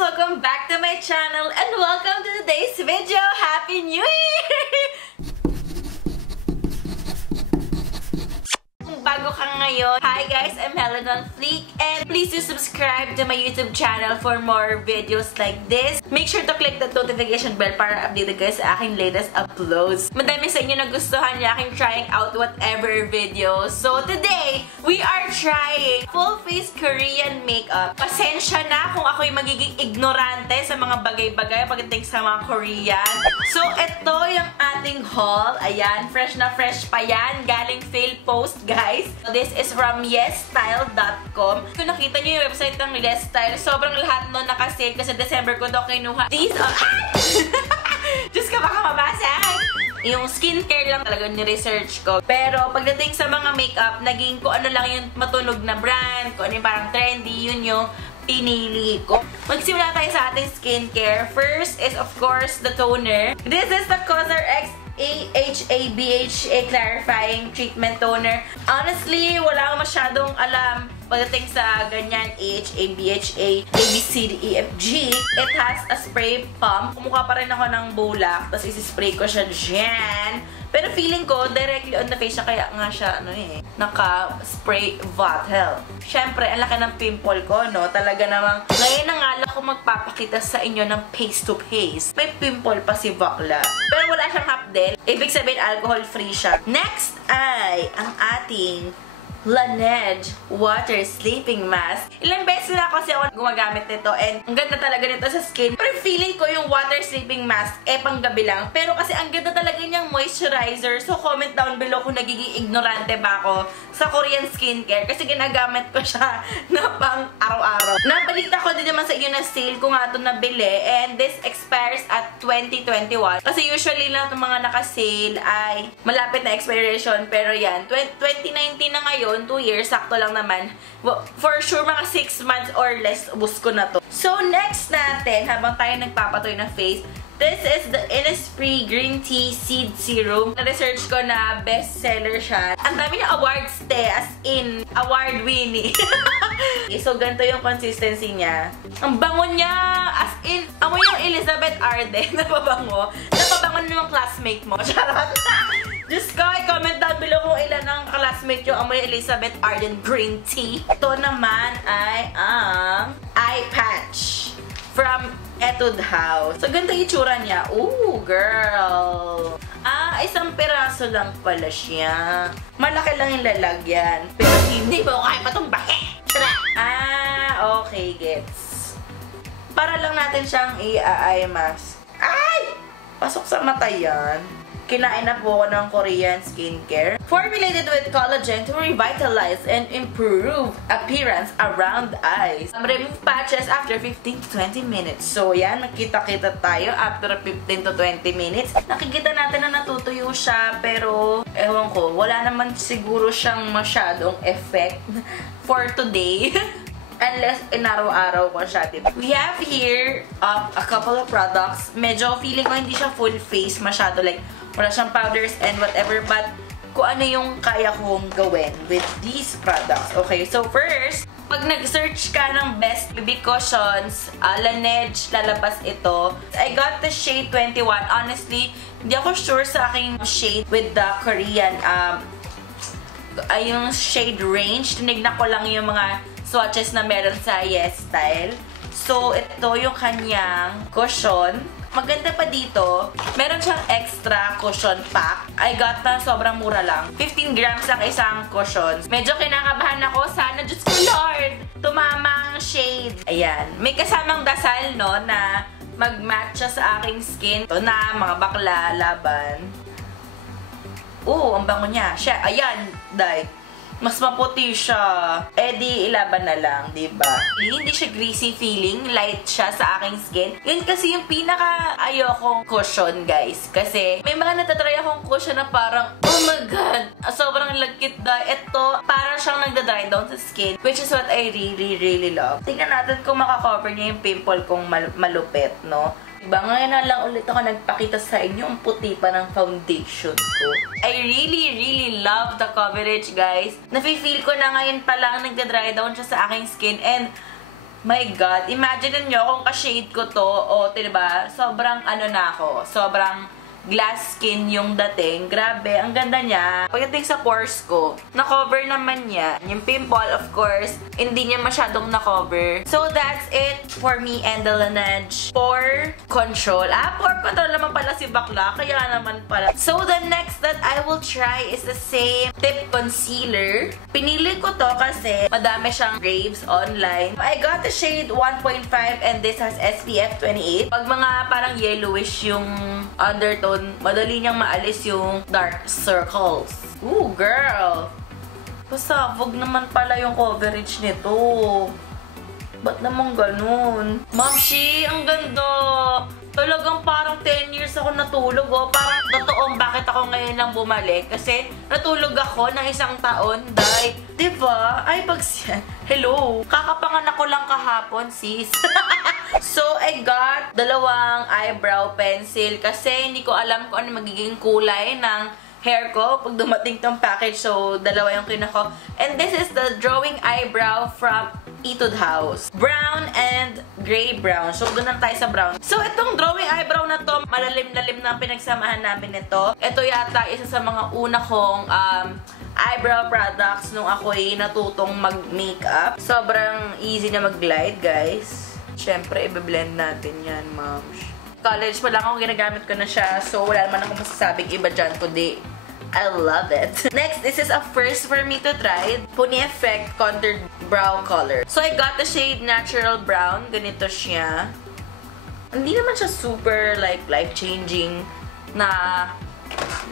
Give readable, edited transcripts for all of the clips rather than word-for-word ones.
Welcome back to my channel and welcome to today's video! Happy New Year! Bago ka ngayon, hi guys, I'm Helen on Fleek and please do subscribe to my YouTube channel for more videos like this. Make sure to click the notification bell para updated kayo sa aking latest uploads. Madami sa inyo nagustuhan niya aking trying out whatever videos. So today, we are trying full face Korean makeup. Pasensya na kung ako'y magiging ignorante sa mga bagay-bagay pagdating sa mga Korean. So ito yung ating haul. Ayan, fresh na fresh pa yan. Galing fail post, guys. This is from YesStyle.com. Kung nakita nyo yung website ng YesStyle, sobrang lahat nun nakasale kasi December ko daw kinuha. These are... Diyos ka, baka mabasa! Yung skincare lang talaga ni-research ko. Pero pagdating sa mga makeup, naging kung ano lang yung matunog na brand, kung ano yung parang trendy, yun yung pinili ko. Magsimula tayo sa ating skincare. First is, of course, the toner. This is the COSRX AHA BHA Clarifying Treatment Toner. Honestly, wala akong masyadong alam pagdating sa ganyan AHA, BHA, ABCDEFG. It has a spray pump. Kumukha pa rin ako ng bulak. Tapos isi-spray ko siya dyan. Pero feeling ko, directly on the face siya. Kaya nga siya, naka-spray bottle. Siyempre, ang laki ng pimple ko, no? Talaga namang, ngayon na nga lang ako magpapakita sa inyo ng face-to-face. May pimple pa si bakla. Pero wala siyang hapdel. Ibig sabihin, alcohol-free siya. Next ay ang ating Laneige Water Sleeping Mask. Ilang beses na kasi ako gumagamit nito and ang ganda talaga nito sa skin. Pero feeling ko yung Water Sleeping Mask panggabi lang. Pero kasi ang ganda talaga niyang moisturizer. So comment down below kung nagiging ignorante ba ako sa Korean skincare. Kasi ginagamit ko siya na pang araw-araw. Nabalita ko din naman sa inyo na sale ko nga ito nabili. And this expires at 2021. Kasi usually lang itong mga naka-sale ay malapit na expiration. Pero yan, 2019 na ngayon. 2 years, sakto lang naman. For sure, mga 6 months or less, ubus ko na to. So, next natin, habang tayo nagpapatoy na face, this is the Innisfree Green Tea Seed Serum. Na-research ko na bestseller siya. Ang dami niya awards, as in, award-winning. So, ganito yung consistency niya. Ang bango niya, as in, amoy yung Elizabeth Arden na pabango. Napabango naman classmate mo. Charot! Diyos ko, i-comment down below kung ilan ang classmate yung amoy Elizabeth Arden Green Tea. Ito naman ay ang eye patch from Etude House. So, ganito yung itsura niya. Ooh, girl! Isang piraso lang pala siya. Malaki lang yung lalagyan. Pero hindi mo kaya patumbahe! Okay, gets. Para lang natin siyang i-eye mask. Ay! Pasok sa mata yan. Kinain na po ako ng Korean skincare. Formulated with collagen to revitalize and improve appearance around eyes. Remove patches after 15 to 20 minutes. So, yan. Nakita-kita tayo after 15 to 20 minutes. Nakikita natin na natutuyo siya. Pero, ewan ko, wala naman siguro siyang masyadong effect for today. Unless inaraw-araw ko siya. We have here a couple of products. Medyo feeling ko hindi siya full face masyado. Like, wala siyang powders and whatever. But, kung ano yung kaya kong gawin with these products. Okay, so first, pag nag-search ka ng best baby cushions, Laneige, lalabas ito. I got the shade 21. Honestly, hindi ako sure sa aking shade with the Korean, yung shade range. Tinignan ko lang yung mga swatches na meron sa YesStyle. So, ito yung kanyang cushion. Maganda pa dito, meron siyang extra cushion pack. I got na sobrang mura lang. 15 grams ang isang cushion. Medyo kinakabahan ako. Sana, Diyos ko Lord, tumama ang shade. Ayan. May kasamang dasal, no, na mag-match siya sa aking skin. Ito na, mga bakla, laban. Ang bango niya. Siya, ayan, dahil. Mas maputi siya. Di ilaban na lang, diba? Hindi siya greasy feeling. Light siya sa aking skin. Yun kasi yung pinaka-ayokong cushion, guys. Kasi may mga natatry akong cushion na parang, oh my God, sobrang lagkit dahil. Ito, parang siyang nagda-dry down sa skin. Which is what I really, really love. Tingnan natin kung makakover niya yung pimple kong malupit, no? Diba? Ngayon na lang ulit ako nagpakita sa inyo ang puti pa ng foundation ko. I really, really love the coverage, guys. Nafe-feel ko na ngayon pa lang nagda-dry down siya sa aking skin. And My God, imagine nyo kung ka-shade ko to, o, diba, sobrang ano na ako, sobrang glass skin yung dating. Grabe, ang ganda niya. Pagdating sa pores ko, na-cover naman niya. Yung pimple, of course, hindi niya masyadong na-cover. So, that's it for me and the Laneige Pore Control. Pore Control naman pala si bakla, kaya naman pala. So, the next that I will try is the same tip concealer. Pinili ko to kasi madami siyang raves online. I got the shade 1.5 and this has SPF 28. Pag mga parang yellowish yung undertone, madali niyang maalis yung dark circles. Ooh, girl! Pasabog naman pala yung coverage nito. Ba't naman ganun? Mamshi, ang ganda! Talagang parang 10 years ako natulog, oh. Parang totoong bakit ako ngayon lang bumalik. Kasi natulog ako ng isang taon, dahil, diba? Ay, hello! Kakapanganak ko lang kahapon, sis. So, I got dalawang eyebrow pencil kasi hindi ko alam kung ano magiging kulay ng hair ko pag dumating tong package. So, dalawa yung kinako. And this is the drawing eyebrow from Etude House. Brown and gray brown. So, doon lang tayo sa brown. So, itong drawing eyebrow na to, malalim-lalim na pinagsamahan namin ito. Ito yata isa sa mga una kong eyebrow products nung ako'y natutong mag-makeup. Sobrang easy na mag-glide, guys. Siyempre, i-blend natin yan, ma'am. College pa lang ako, ginagamit ko na siya. So, wala naman akong masasabing iba dyan, kundi I love it. Next, this is a first for me to try. Pony Effect Contoured Brow Color. So, I got the shade Natural Brown. Ganito siya. Hindi naman siya super, like, life-changing na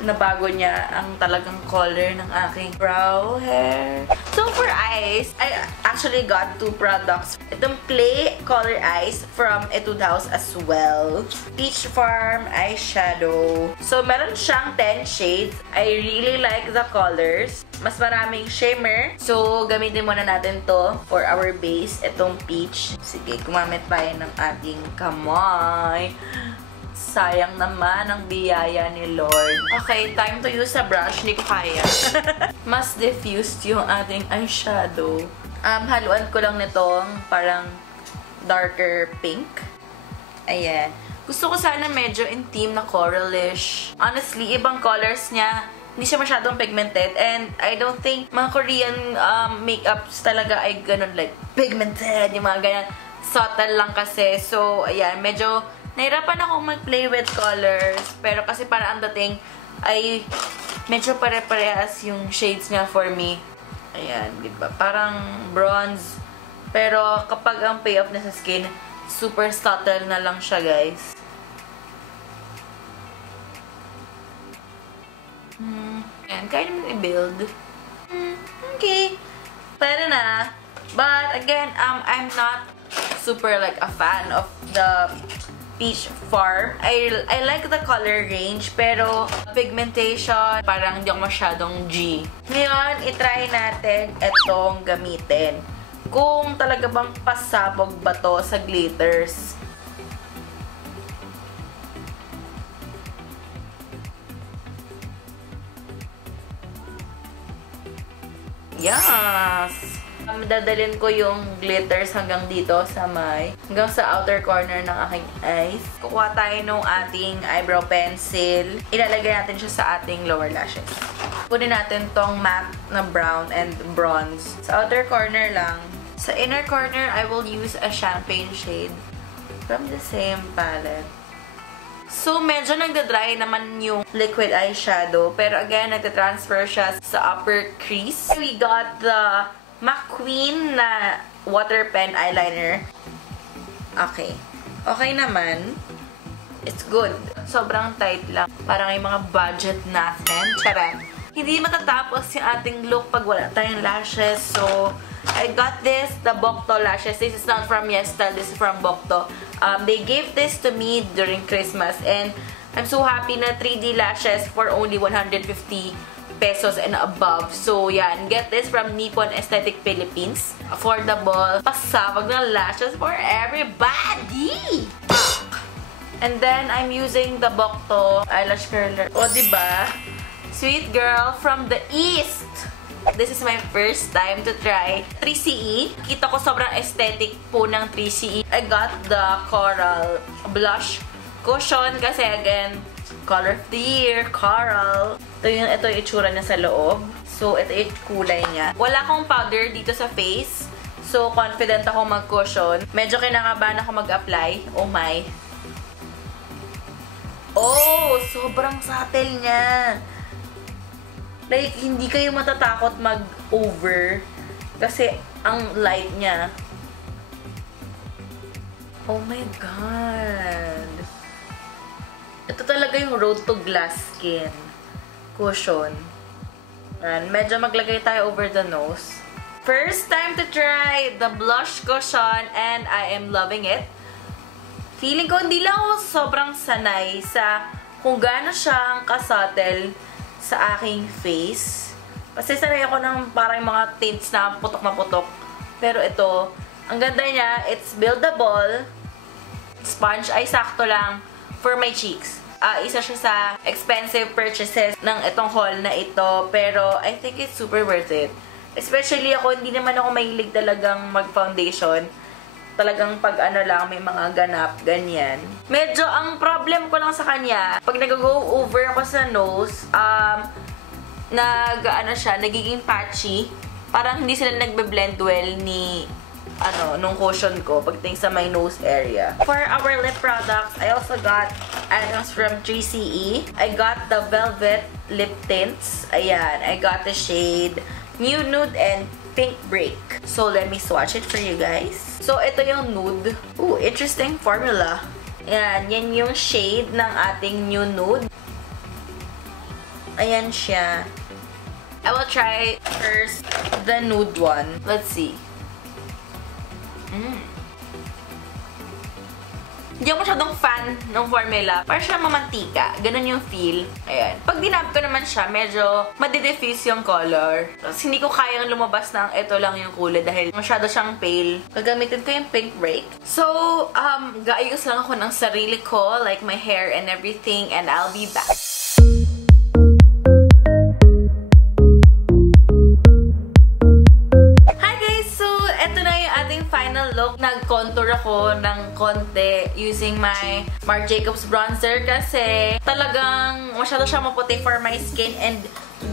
nabago niya ang talagang color ng aking brow hair. So, for eyes, I actually got two products. Itong Play Color Eyes from Etude House as well. Peach Farm Eyeshadow. So, meron siyang 10 shades. I really like the colors. Mas maraming shimmer. So, gamitin muna natin to for our base. Itong peach. Sige, gumamit tayo ng ating kamay. Sayang naman ang biyaya ni Lord. Okay, time to use a brush. Hindi ko kaya. Mas diffused yung ating eyeshadow. Haluan ko lang nitong parang darker pink. Ayan. Gusto ko sana medyo intim na coralish. Honestly, ibang colors niya, hindi siya masyadong pigmented. And I don't think mga Korean makeups talaga ay ganun, like pigmented. Yung mga ganyan. Subtle lang kasi. So, ayan. Medyo nahirapan akong mag-play with colors. Pero kasi para ang dating ay medyo pare-parehas yung shades niya for me. Ayan, diba? Parang bronze. Pero kapag ang payoff na sa skin, super subtle na lang siya, guys. Ayan, kaya naman i-build. Okay. Pwede na. But again, I'm not super like a fan of the Peach Farm. I like the color range, pero pigmentation, parang hindi ako masyadong G. Ngayon, itry natin itong gamitin. Kung talaga bang pasabog ba to sa glitters. Yes! Dadalhin ko yung glitters hanggang dito sa hanggang sa outer corner ng aking eyes. Kukuha tayo ng ating eyebrow pencil. Ilalagay natin siya sa ating lower lashes. Kunin natin tong matte na brown and bronze. Sa outer corner lang. Sa inner corner, I will use a champagne shade from the same palette. So, medyo nagda-dry naman yung liquid eyeshadow. Pero again, nagta-transfer siya sa upper crease. We got the McQueen na water pen eyeliner. Okay. Okay naman. It's good. Sobrang tight lang. Parang yung mga budget natin. Charot. Hindi matatapos yung ating look pag wala tayong lashes. So, I got this, the Bokto lashes. This is not from Yestel. This is from Bokto. They gave this to me during Christmas. And I'm so happy na 3D lashes for only 150 pesos and above. So, yan. Get this from Nippon Aesthetic Philippines. Affordable. Pasabog na lashes for everybody! And then, I'm using the Bokto eyelash curler. O, diba? Sweet girl from the East! This is my first time to try 3CE. Kita ko sobrang aesthetic po ng 3CE. I got the Coral Blush Cushion kasi again, color of the year, coral. Ito yung itsura niya sa loob. So, ito yung kulay niya. Wala akong powder dito sa face. So, confident ako mag-cushion. Medyo kinakabahan ako mag-apply. Oh my. Oh, sobrang subtle niya. Like, hindi kayo matatakot mag-over. Kasi, ang light niya. Oh my God. Ito talaga yung Road to Glass Skin cushion. And medyo maglagay tayo over the nose. First time to try the blush cushion and I am loving it. Feeling ko hindi lang ako sobrang sanay sa kung gaano siyang kasubtle sa aking face. Kasi sanay ako ng parang mga tints na putok. Pero ito, ang ganda niya, it's buildable. Sponge ay sakto lang for my cheeks. Isa siya sa expensive purchases ng itong haul na ito. Pero I think it's super worth it. Especially ako, hindi naman ako mahilig talagang mag-foundation. Talagang pag ano lang, may mga ganap, ganyan. Medyo ang problem ko lang sa kanya, pag nag-go over ako sa nose, nagiging patchy. Parang hindi sila nagbe-blend well ni, nung cushion ko pagdating sa my nose area. For our lip products, I also got items from 3CE. I got the Velvet Lip Tints. Ayan, I got the shade New Nude and Pink Break. So, let me swatch it for you guys. So, ito yung nude. Ooh, interesting formula. Ayan, yan yung shade ng ating New Nude. Ayan siya. I will try first the nude one. Let's see. Hindi ako masyadong fan ng formula. Parang siya mamantika. Ganun yung feel. Ayan. Pag dinab ko naman siya, medyo madidiffuse yung color. Tapos hindi ko kayang lumabas ng ito lang yung kulay dahil masyado siyang pale. Gagamitin ko yung Pink Break. So, gaayos lang ako ng sarili ko, like my hair and everything, and I'll be back. Look, nag-contour ako ng konti using my Marc Jacobs bronzer kasi talagang masyado siya maputi for my skin and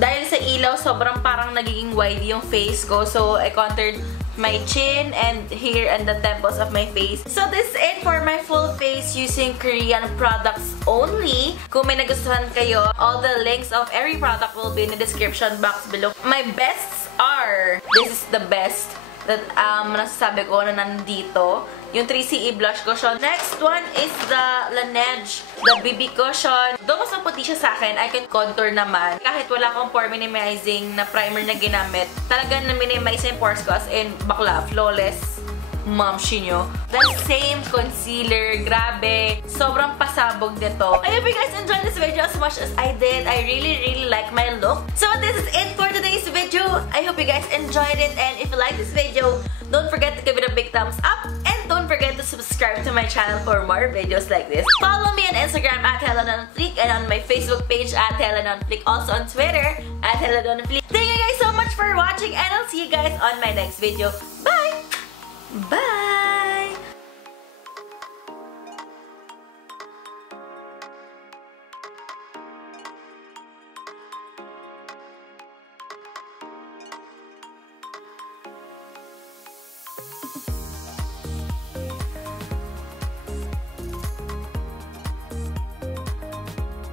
dahil sa ilaw, sobrang parang nagiging wide yung face ko. So, I contoured my chin and here and the temples of my face. So, this is it for my full face using Korean products only. Kung may nagustuhan kayo, all the links of every product will be in the description box below. My bests are, this is the best that nasasabi ko na nandito. Yung 3CE blush cushion. Next one is the Laneige, the BB cushion. Though mas maputi siya sa akin, I can contour naman. Kahit wala akong pore minimizing na primer na ginamit, talagang na-minimize yung pores ko as in bakla, flawless. Mamshi nyo. The same concealer. Grabe. Sobrang pasabog nito. I hope you guys enjoyed this video as much as I did. I really like my look. So this is it for today's video. I hope you guys enjoyed it. And if you like this video, don't forget to give it a big thumbs up. And don't forget to subscribe to my channel for more videos like this. Follow me on Instagram at HelenaOnFleek and on my Facebook page at HelenaOnFleek. Also on Twitter at HelenaOnFleek. Thank you guys so much for watching and I'll see you guys on my next video. Bye! Bye!